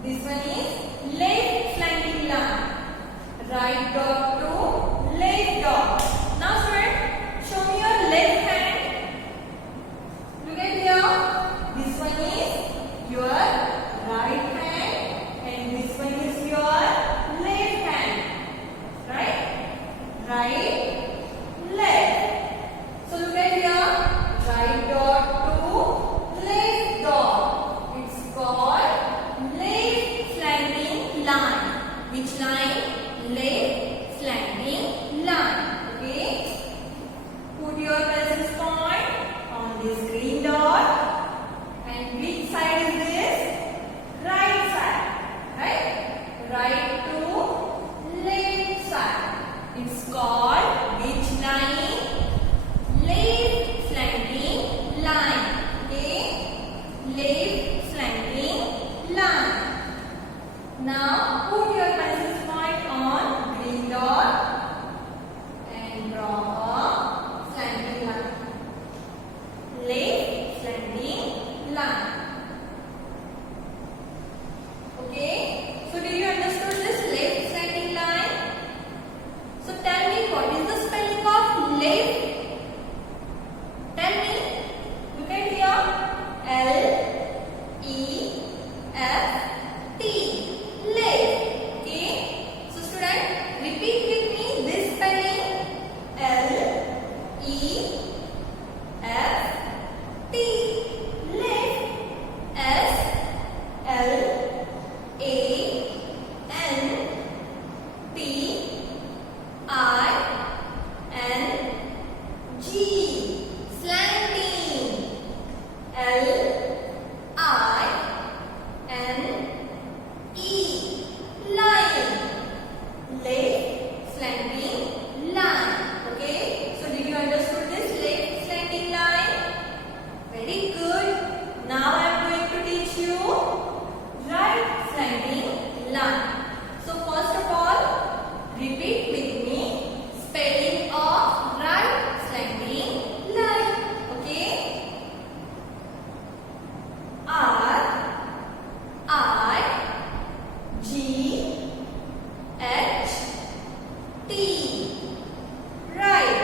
This one is left slanting line. Right dot to left dot. Now student, show me your left hand. Look at here. This one is your right hand and this one is your left hand. Right? Right, left. So look at here. Right dot to left dot. It's called left slanting line. Which line? Left slanting line. Okay. Put your pencil point on this green dot. And which side is this? Right side. Right? Right to left side. It's called which line? Left slanting line. Okay? Left slanting line. Now put your pencil point on green dot and draw a slanting line. Left slanting line. Okay? So did you understood this left slanting line? So tell me, what is the spelling of left? Tell me. Look at here. L-E-F-T. Left. Okay. So student, repeat with me this spelling. L-E-F-T. Left. S-L-A-N-T-I-N-G. Slanting. L-I-N-E. Line. Left slanting line. Okay. So did you understood this left slanting line? Very good. Now I am going to teach you right slanting line. So first of all, repeat with me spelling of right slanting line. Okay. R I G H T. Right.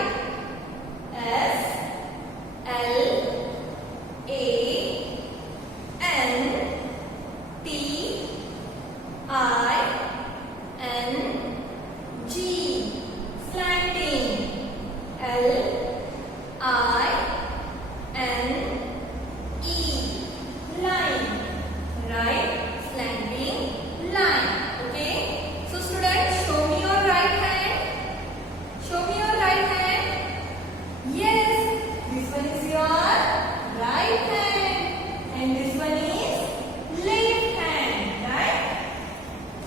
S L A N T I N G. Slanting. L I N E. Line. Right slanting line. Okay. So students, show me your right hand. Show me your right hand. Yes, this one is your right hand and this one is left hand. Right?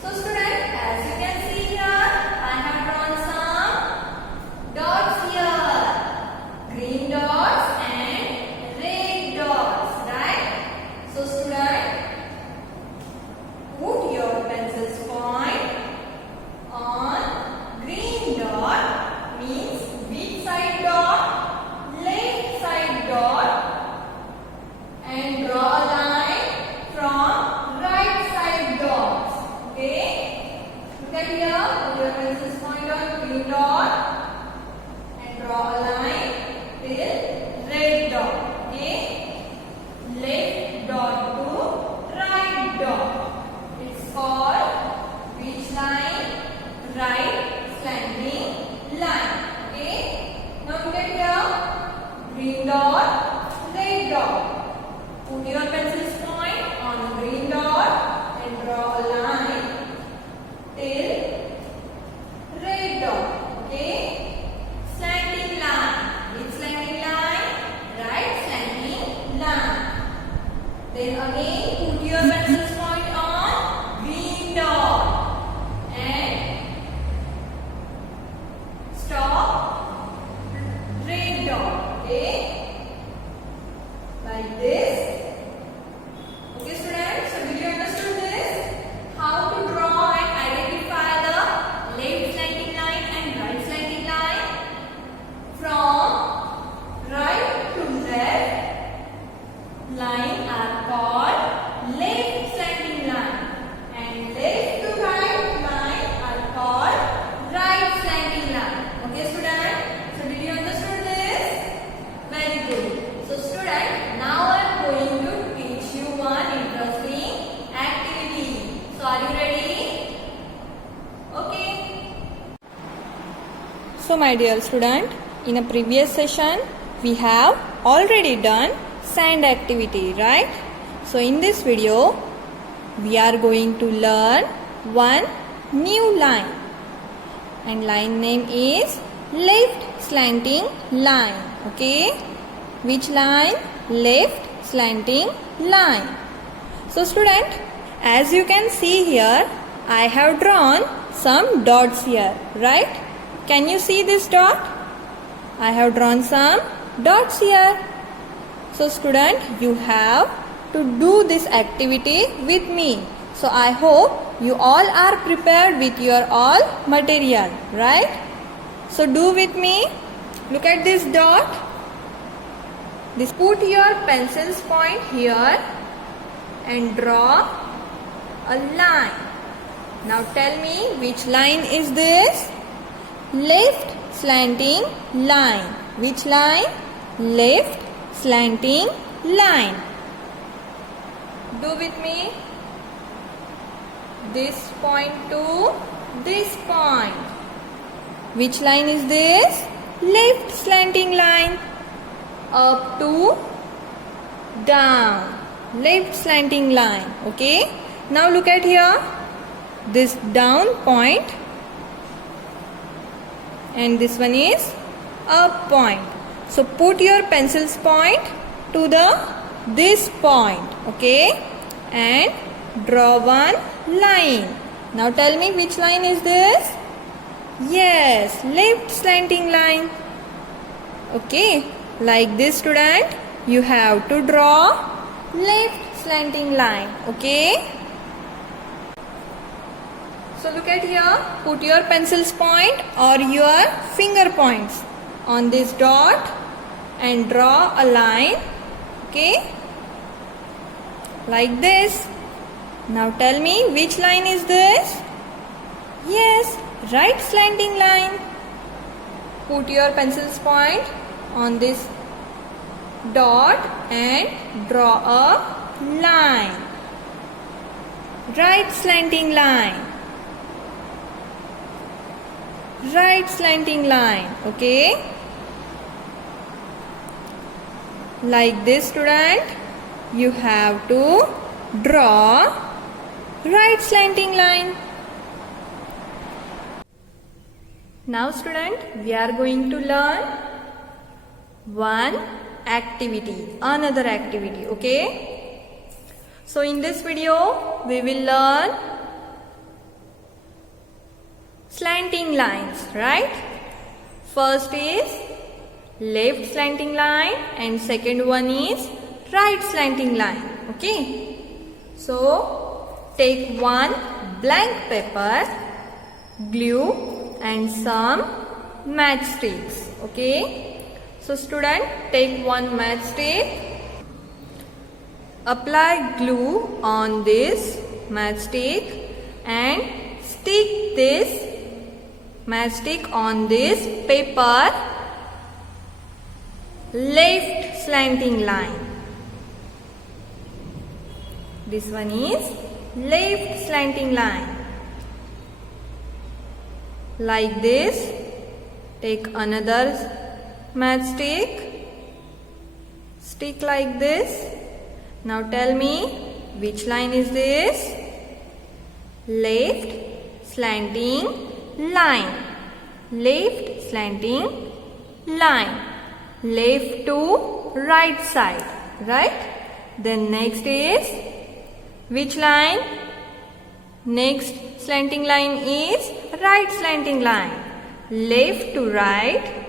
So students, as you can see here, I have drawn some dots here. Green dots and red dots. Right? So student, put your pencil's point on green dot, means which side dot? Left side dot, and draw a line from right side dots. Okay? Look at here, put your pencil's point on green dot and draw a line till red dot. Okay? Left dot to right dot. It's called which line? Right slanting line. Okay? Now look at here. Green dot, red dot. Put your pencil's point on the green dot and draw a line till red dot. Okay? Slanting line. So my dear student, in a previous session we have already done sand activity, right? So in this video we are going to learn one new line, and line name is left slanting line. Okay, which line? Left slanting line. So student, as you can see here, I have drawn some dots here, right? Can you see this dot? I have drawn some dots here. So student, you have to do this activity with me. So I hope you all are prepared with your all material, right? So do with me. Look at this dot. This, put your pencil's point here and draw a line. Now tell me, which line is this? Left slanting line. Which line? Left slanting line. Do with me. This point to this point. Which line is this? Left slanting line. Up to down. Left slanting line. Okay. Now look at here. This down point, and this one is up point. So put your pencil's point to this point, okay, and draw one line. Now tell me, which line is this? Yes, left slanting line. Okay, like this student, you have to draw left slanting line. Okay. So look at here, put your pencil's point or your finger points on this dot and draw a line, okay, like this. Now tell me, which line is this? Yes, right slanting line. Put your pencil's point on this dot and draw a line, right slanting line. Right slanting line, okay, like this student, you have to draw right slanting line. Now student, we are going to learn one activity, another activity, okay. So in this video we will learn slanting lines, right? First is left slanting line and second one is right slanting line, okay? So take one blank paper, glue and some matchsticks, okay? So student, take one matchstick, apply glue on this matchstick and stick this matchstick on this paper left slanting line. This one is left slanting line. Like this, take another matchstick, stick like this. Now tell me, which line is this? Left slanting line. Left slanting line. Left to right side, right? Then next is which line? Next slanting line is right slanting line. Left to right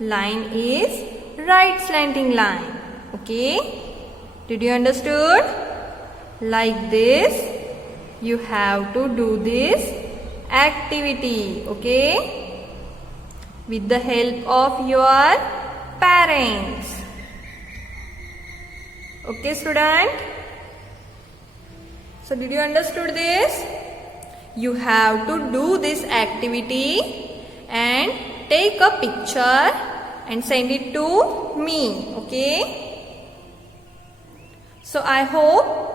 line is right slanting line. Okay? Did you understood? Like this, you have to do this activity, okay, with the help of your parents. Okay student, so did you understood this? You have to do this activity and take a picture and send it to me, okay? So I hope